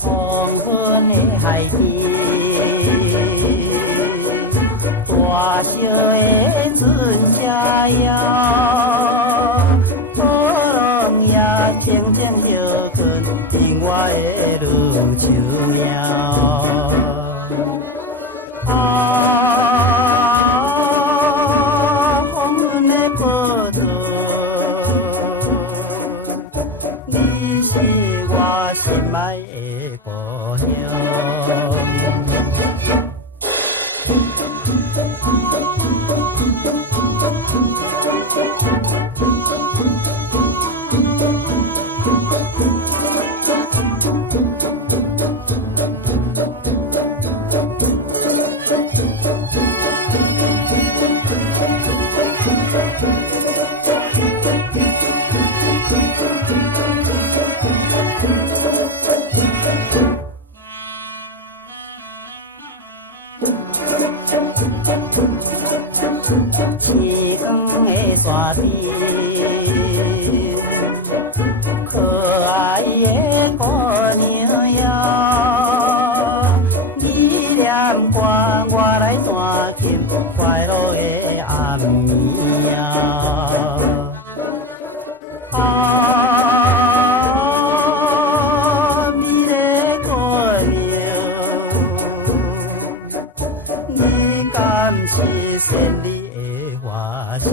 黄昏的海边，大小的船车摇，好人也静静摇困，另外的路树摇。黄昏的波涛，你是我心爱的故乡。七光的山顶，可爱的姑娘呀，你念歌，我来弹琴，快乐的暗暝呀。美丽姑娘，你敢是仙女的化身？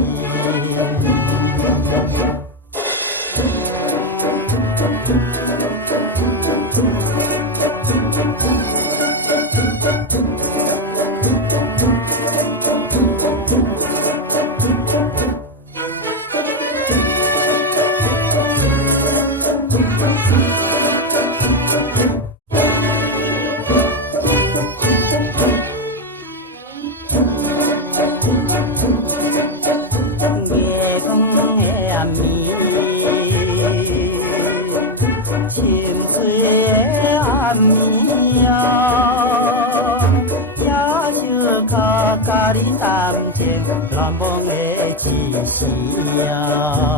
夜光的暗暝，深邃的暗暝啊，野小脚甲你谈情难忘的一时啊。